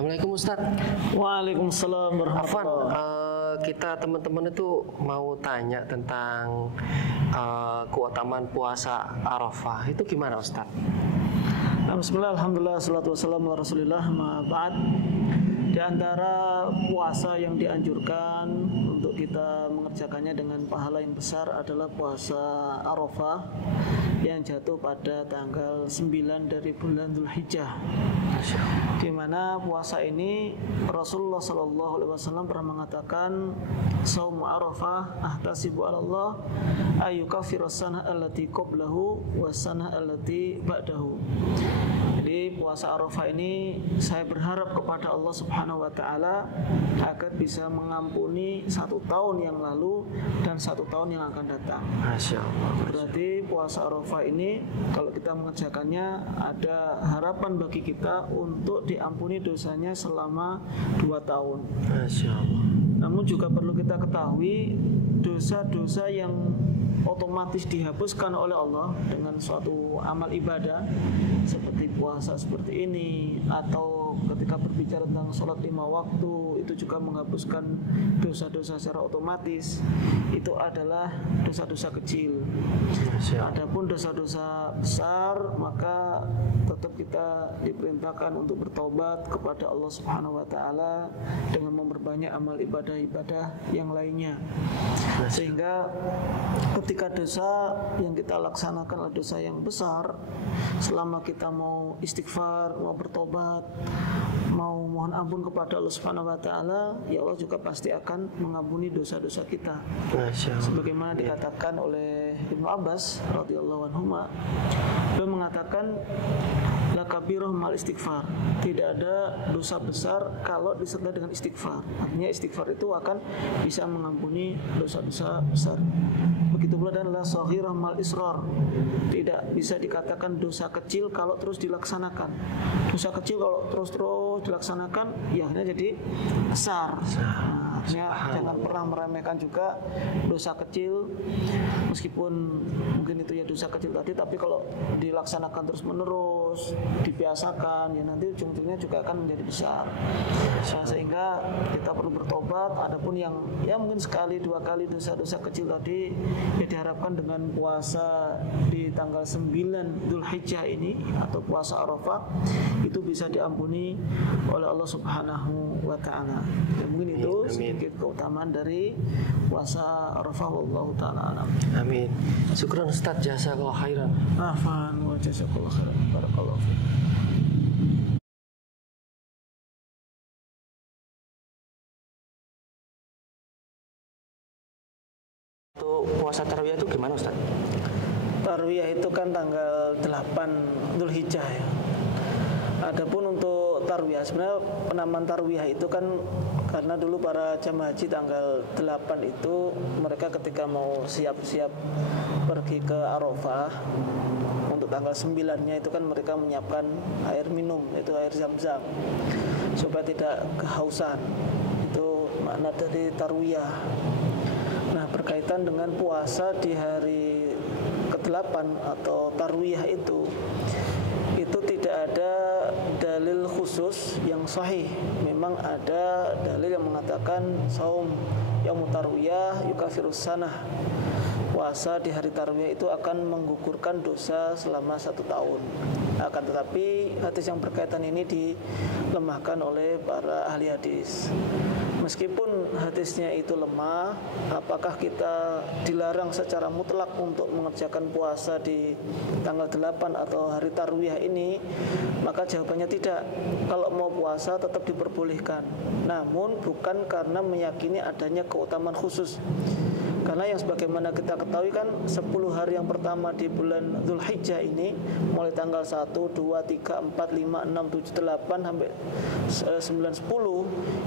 Assalamualaikum Ustadz. Waalaikumsalam Afwan, warahmatullahi. kita teman-teman itu mau tanya tentang keutamaan puasa Arafah. Itu gimana Ustadz? Bismillah, alhamdulillah, salatu wassalamu ala rasulillah, ma ba'd. Di antara puasa yang dianjurkan untuk kita mengerjakannya dengan pahala yang besar adalah puasa Arafah yang jatuh pada tanggal 9 dari bulan Dzulhijjah. Di mana puasa ini Rasulullah SAW pernah mengatakan, "Shaum Arafah ahtasibu 'ala Allah ayyukaffiras sanah allati qablahu was sanah allati ba'dahu." Jadi puasa Arafah ini saya berharap kepada Allah Subhanahu wa taala agar bisa mengampuni 1 tahun yang lalu dan 1 tahun yang akan datang. Masya Allah. Berarti puasa Arafah ini kalau kita mengerjakannya ada harapan bagi kita untuk diampuni dosanya selama 2 tahun. Masya Allah. Namun juga perlu kita ketahui dosa-dosa yang otomatis dihapuskan oleh Allah dengan suatu amal ibadah seperti puasa seperti ini, atau ketika berbicara tentang sholat 5 waktu itu juga menghapuskan dosa-dosa secara otomatis. Itu adalah dosa-dosa kecil. Adapun dosa-dosa besar maka tetap kita diperintahkan untuk bertobat kepada Allah Subhanahu wa taala dengan memperbanyak amal ibadah-ibadah yang lainnya. Sehingga ketika dosa yang kita laksanakan adalah dosa yang besar, selama kita mau istighfar, mau bertobat, mau mohon ampun kepada Allah Subhanahu wa taala, ya Allah juga pasti akan mengampuni dosa-dosa kita. Sebagaimana dikatakan oleh Ibnu Abbas radhiyallahu anhu, beliau mengatakan la kabirah mal istighfar. Tidak ada dosa besar kalau disertai dengan istighfar. Artinya istighfar itu akan bisa mengampuni dosa-dosa besar. Begitu pula dan la saghirah mal israr. Tidak bisa dikatakan dosa kecil kalau terus dilaksanakan. Dosa kecil kalau terus-terus dilaksanakan ya akhirnya jadi besar. Artinya jangan pernah meremehkan juga dosa kecil, meskipun mungkin itu ya dosa kecil tadi, tapi kalau dilaksanakan terus menerus, dibiasakan, ya nanti ujung-ujungnya juga akan menjadi besar. Sehingga kita perlu bertobat. Adapun yang ya mungkin sekali 2 kali dosa-dosa kecil tadi, ya diharapkan dengan puasa di tanggal 9 Dzulhijjah ini atau puasa Arafah itu bisa diampuni oleh Allah Subhanahu wa taala. Mungkin itu sedikit keutamaan dari puasa Arafah, wallahu taala alam. Amin. Syukran Ustaz, jazakallahu khairan. Afan wa jazakallahu khairan. Barakallahu fiik. Itu puasa tarawih itu gimana Ustaz? Tarwiyah itu kan tanggal 8 Dzulhijjah ya. Adapun untuk tarwiyah, sebenarnya penamaan tarwiyah itu kan karena dulu para jamaah haji tanggal 8 itu mereka ketika mau siap-siap pergi ke Arafah untuk tanggal 9-nya itu kan mereka menyiapkan air minum, yaitu air zam-zam, supaya tidak kehausan. Itu makna dari tarwiyah. Nah, berkaitan dengan puasa di hari ke-8 atau tarwiyah itu tidak ada dalil khusus yang sahih. Memang ada dalil yang mengatakan saum yaumut tarwiyah yukafirus sanah. Puasa di hari tarwiyah itu akan menggugurkan dosa selama 1 tahun. Akan tetapi hadis yang berkaitan ini dilemahkan oleh para ahli hadis. Meskipun hadisnya itu lemah, apakah kita dilarang secara mutlak untuk mengerjakan puasa di tanggal 8 atau hari tarwiyah ini? Maka jawabannya tidak. Kalau mau puasa tetap diperbolehkan, namun bukan karena meyakini adanya keutamaan khusus. Karena yang sebagaimana kita ketahui kan 10 hari yang pertama di bulan Dzulhijjah ini, mulai tanggal 1, 2, 3, 4, 5, 6, 7, 8 sampai 9,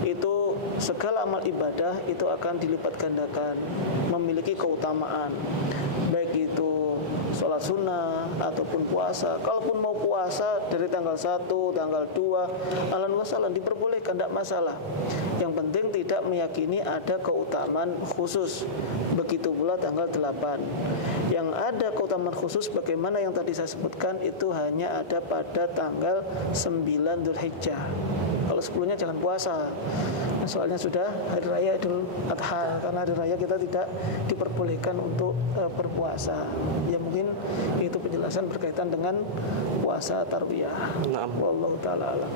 10 itu segala amal ibadah itu akan dilipat gandakan, memiliki keutamaan, baik itu sholat sunnah ataupun puasa. Kalaupun mau puasa dari tanggal 1, tanggal 2, ahlan wa sahlan, diperbolehkan, tidak masalah. Yang penting tidak meyakini ada keutamaan khusus. Begitu pula tanggal 8. Yang ada keutamaan khusus bagaimana yang tadi saya sebutkan itu hanya ada pada tanggal 9 Dzulhijjah. kalau 10-nya jangan puasa. Nah, soalnya sudah hari raya Idul Adha, karena hari raya kita tidak diperbolehkan untuk berpuasa. Ya mungkin itu penjelasan berkaitan dengan puasa tarwiyah. Naam. Wallahu taala alam.